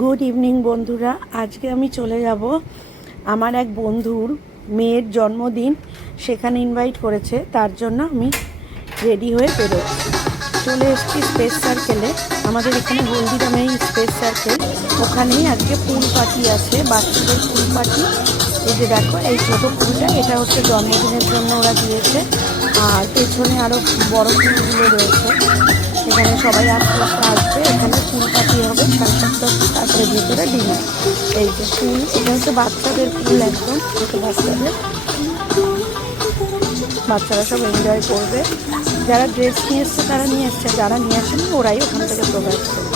Good evening বন্ধুরা। আজকে আমি চলে যাব আমার এক বন্ধুর মেয়ের জন্মদিন, সেখানে ইনভাইট করেছে, তার জন্য আমি রেডি হয়ে বেরোচ্ছি। চলে এসেছি স্পেস সার্কেলে। আমাদের এখানে হলদিরামেই স্পেস সার্কেল, ওখানেই আজকে পুল পার্টি আছে, বাচ্চাদের পুল পার্টি। এই যে দেখো, এই ছোটো পুলটা, এটা হচ্ছে জন্মদিনের জন্য ওরা দিয়েছে। আর পেছনে আরও বড় পুলগুলো রয়েছে। এখানে সবাই আস্তে আস্তে আসবে, এখানে পুল পার্টি হবে 7:30, তারপরে ভেতরে ডিনার। এই যে পুল, এটা হচ্ছে বাচ্চাদের পুল, একদম ছোটো বাচ্চারা সব এনজয় করবে। যারা ড্রেস নিয়ে এসছে তারা নিয়ে এসছে, যারা নিয়ে আসেনি ওরাই ওখান থেকে প্রোভাইড করবে।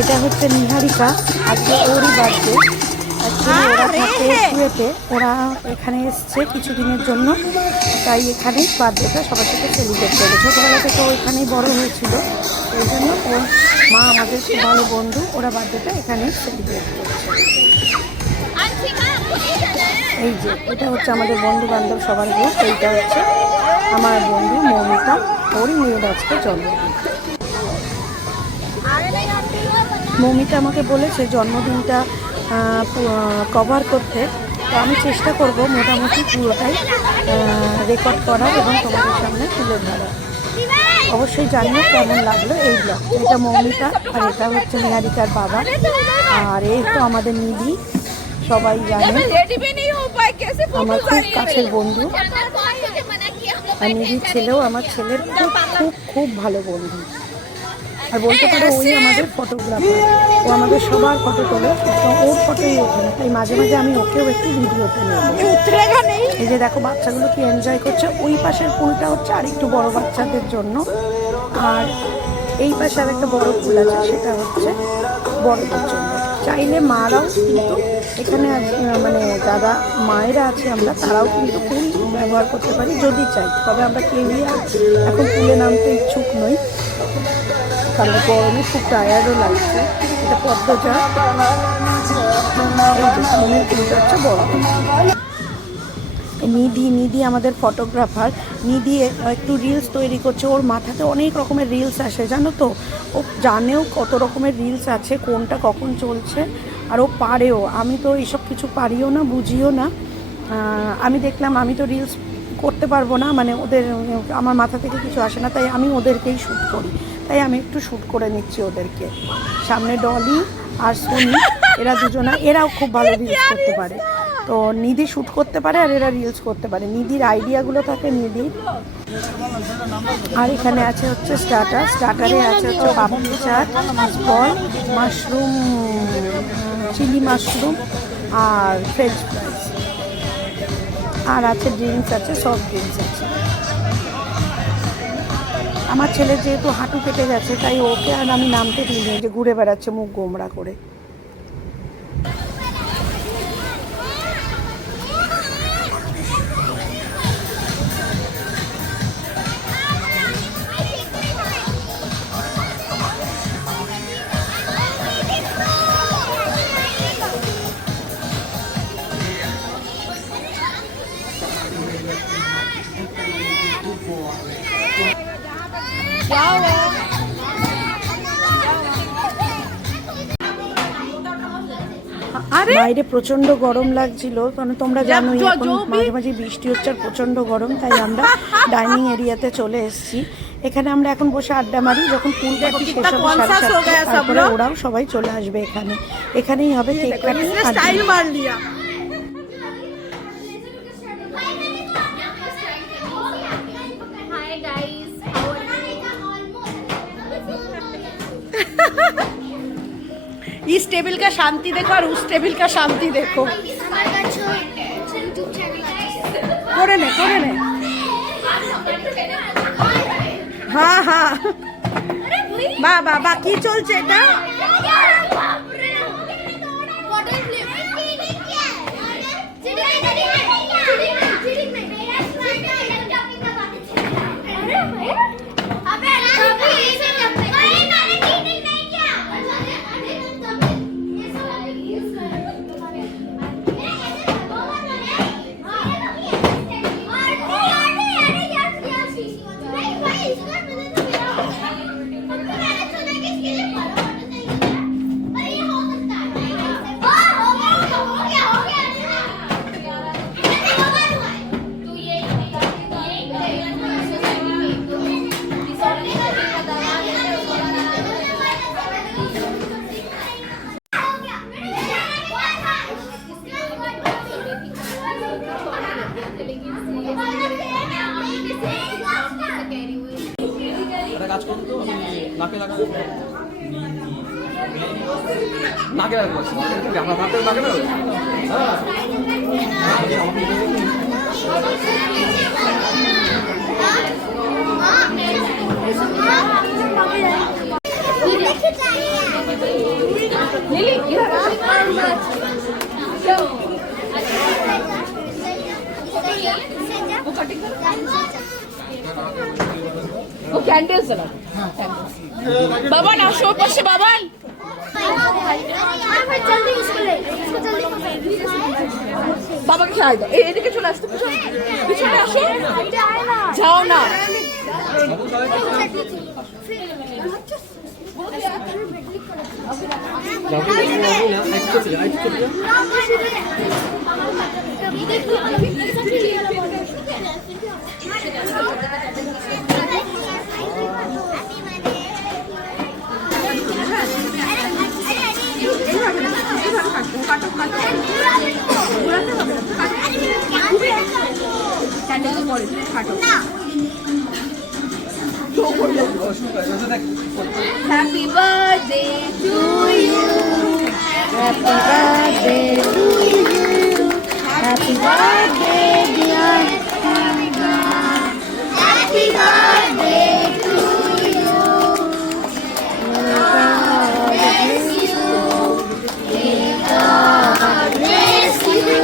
এটা হচ্ছে নিহারিকা, আজকে ওরই বার্থডে। অ্যাকচুয়ালি ওরা থাকে কুয়েটে, ওরা এখানে এসছে কিছুদিনের জন্য, তাই এখানেই বার্থডেটা সবার সাথে সেলিব্রেট করবে। ছোটোবেলা থেকে ওইখানেই বড় হয়েছিল, এই জন্য ওর মা আমাদের খুব ভালো বন্ধু, ওরা বার্থডেটা এখানেই সেলিব্রেট করছে। এই যে এটা হচ্ছে আমাদের বন্ধু বান্ধব সবার গ্রুপ। এইটা হচ্ছে আমার বন্ধু মৌমিতা, ওরই মেয়ের আজকে জন্মদিন। মৌমিতা আমাকে বলেছে জন্মদিনটা কভার করতে, তো আমি চেষ্টা করব মোটামুটি পুরোটাই রেকর্ড করা এবং তোমাদের সামনে তুলে ধরা। অবশ্যই জানিও কেমন লাগলো এই ব্লগ। এটা মৌমিতা, আর এটা হচ্ছে নিহারিকার বাবা, আর এই তো আমাদের নিধি, সবাই জানে আমার খুব কাছের বন্ধু। আর নিধির ছেলেও আমার ছেলের খুব খুব খুব ভালো বন্ধু। আর বলতে পারো ওই আমাদের ফটোগ্রাফার, ও আমাদের সবার ফটো তোলে, ওর ফটোই ওঠে না, তাই মাঝে মাঝে আমি ওকেও একটু ভিডিওতে নেব। এই যে দেখো বাচ্চাগুলো কি এনজয় করছে। ওই পাশের পুলটা হচ্ছে আর একটু বড় বাচ্চাদের জন্য, আর এই পাশে আর একটা বড় পুল আছে, সেটা হচ্ছে বড়দের জন্য। চাইলে মারাও কিন্তু এখানে মানে দাদা মায়েরা আছে আমরা, তারাও কিন্তু পুল ব্যবহার করতে পারি যদি চাই। তবে আমরা কেউই এখন পুলে নামতে ইচ্ছুক নই, কারণ গরমে খুব টায়ার্ডও লাগছে। এটা পদ্মজা, এই পুলটা হচ্ছে বড়। নিধি আমাদের ফটোগ্রাফার। নিধি একটু রিলস তৈরি করছে, ওর মাথাতে অনেক রকমের রিলস আসে, জানো তো। ও জানেও কত রকমের রিলস আছে, কোনটা কখন চলছে, আর ও পারেও। আমি তো এইসব কিছু পারিও না, বুঝিও না। আমি দেখলাম আমি তো রিলস করতে পারবো না, মানে ওদের আমার মাথা থেকে কিছু আসে না, তাই আমি ওদেরকেই শ্যুট করি। তাই আমি একটু শ্যুট করে নিচ্ছি ওদেরকে। সামনে ডলি আর সোনি, এরা দুজনা, এরাও খুব ভালো রিলস করতে পারে। তো নিধি শ্যুট করতে পারে আর এরা রিলস করতে পারে, নিধির আইডিয়াগুলো থাকে নিধির। আর এখানে আছে হচ্ছে স্টার্টারে আছে হচ্ছে পাপড়ি চাট, বল, মাশরুম, চিলি মাশরুম আর ফ্রেঞ্চ ফ্রাইস, আর আছে ড্রিঙ্কস, আছে সফট ড্রিঙ্কস আছে। আমার ছেলে যেহেতু হাঁটু কেটে গেছে, তাই ওকে আর আমি নামতে দিইনি, যে ঘুরে বেড়াচ্ছে মুখ গোমড়া করে। বাইরে প্রচন্ড গরম লাগছিল, কারণ তোমরা জানোই এখন মাঝে মাঝে বৃষ্টি হচ্ছে আর প্রচন্ড গরম, তাই আমরা ডাইনিং এরিয়াতে চলে এসেছি। এখানে আমরা এখন বসে আড্ডা মারি, যখন পুল পার্টি শেষ হবে 7:30, তারপরে ওরাও সবাই চলে আসবে এখানেই হবে কেক কাটিং। इस टेबल का शांति देखो और उस टेबल का शांति देखो। করে নে হ্যাঁ হ্যাঁ, বাবা কি চলছে এটা? নাকে রাখবো আমার ভাতে নাকে না वो कैंडल्स जला बाबा ना शो पाশে বাবান जल्दी इसको जल्दी বাবাকে ছাড় দাও এদিকে চলে আসতে পিছনে আসো যাও না Happy birthday to you. Happy birthday to you. Happy birthday dear. Happy birthday to you. May God bless you.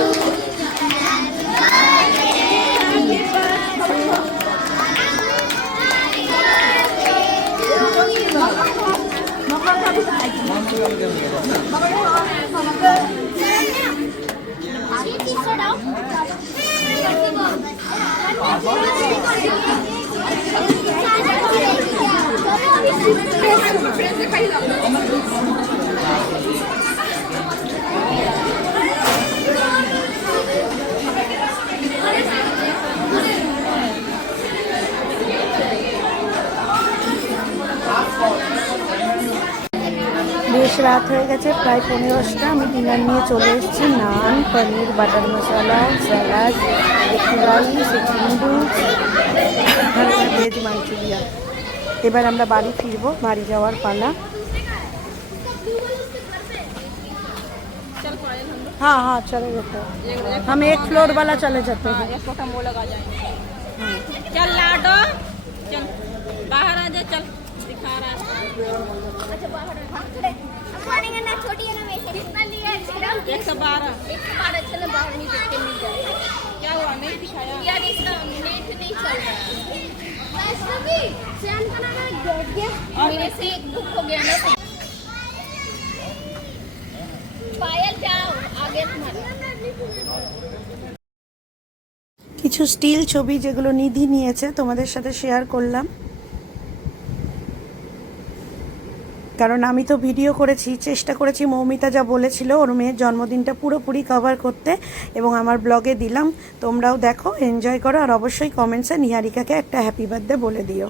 বেশ রাত হয়ে গেছে, প্রায় 15টা। আমি ডিনার নিয়ে চলে এসেছি। নান, পনির, বাটার মশলা, স্যালাড, একটু রাইস, একটু নুডলস, ভেজ মাঞ্চুরিয়ান। এবার আমরা বাড়ি ফিরবো, বাড়ি যাওয়ার পালা। हाँ हाँ चले जाते हैं हम, 1 फ्लोर वाला चले जाते हैं। एक छोटा मोल लगा जाए चल लाडो चल बाहर आ जा चल दिखा रहा है अच्छा बाहर पानी का ना छोटी है ना वैसे कितना लिया है 112 112 चलो बाहर नहीं देखते मिल जाएगा क्या हुआ नहीं दिखाया यार इसका नेट नहीं चल रहा है वैसे भी चैन का ना गिर गया और मेरे से एक दुख हो गया ना पायल जाओ आगे तुम्हारा কিছু স্টিল ছবি যেগুলো নিধি নিয়েছে তোমাদের সাথে শেয়ার করলাম, কারণ আমি তো ভিডিও করেছি, চেষ্টা করেছি মৌমিতা যা বলেছিল ওর মেয়ের জন্মদিনটা পুরোপুরি কভার করতে, এবং আমার ব্লগে দিলাম। তোমরাও দেখো, এনজয় করো, আর অবশ্যই কমেন্টসে নিহারিকাকে একটা হ্যাপি বার্থডে বলে দিও।